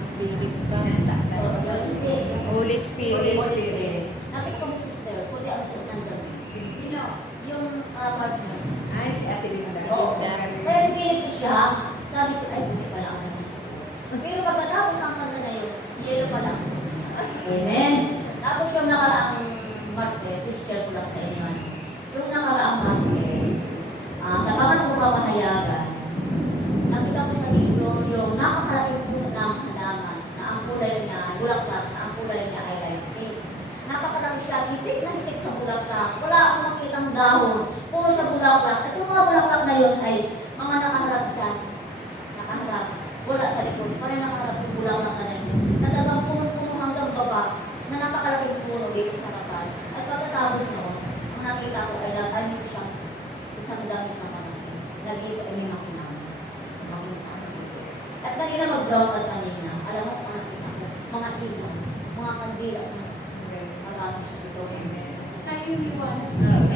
Spirit ka. Holy Spirit. Holy Spirit. Nakit ko sister, kundi ang suot ng damit. Yung partner. Ay, si Ate Linda. Oo. Kaya sinilip ko siya, sabi ko, ay, hindi pala ako nag-isip. Pero pagkatapos ang kanta na yun, yelo pa lang. Amen. Tapos yung nakaraang Martes, share ko lang sa inyo. Yung nakaraang Martes, sa pangatong pamahayagan, nakita ko sa islo yung napakalaki po ng halaman na ang kulay niya, bulaklak, na ang kulay niya ay light pink. Napakalaki siya, hitik na hitik sa bulaklak. Wala akong makitang dahon, puro sa bulaklak. At yung mga bulaklak na yun ay mga nakaharap dyan. Nakaharap. Wala sa likod. Parang nakaharap yung bulaklak na yun. Nadagang puno hanggang baba na napakalaking puno dito sa harapan. At pagkatapos noon, ang nakita ko ay laban yung siyang isang damit na naman. Nagito ay may makinang. At kanina mag-brown at kanina, alam mo kung ano nakita ko? Mga ilaw, mga kandila sa marami siya dito. Ay, yung liwanag.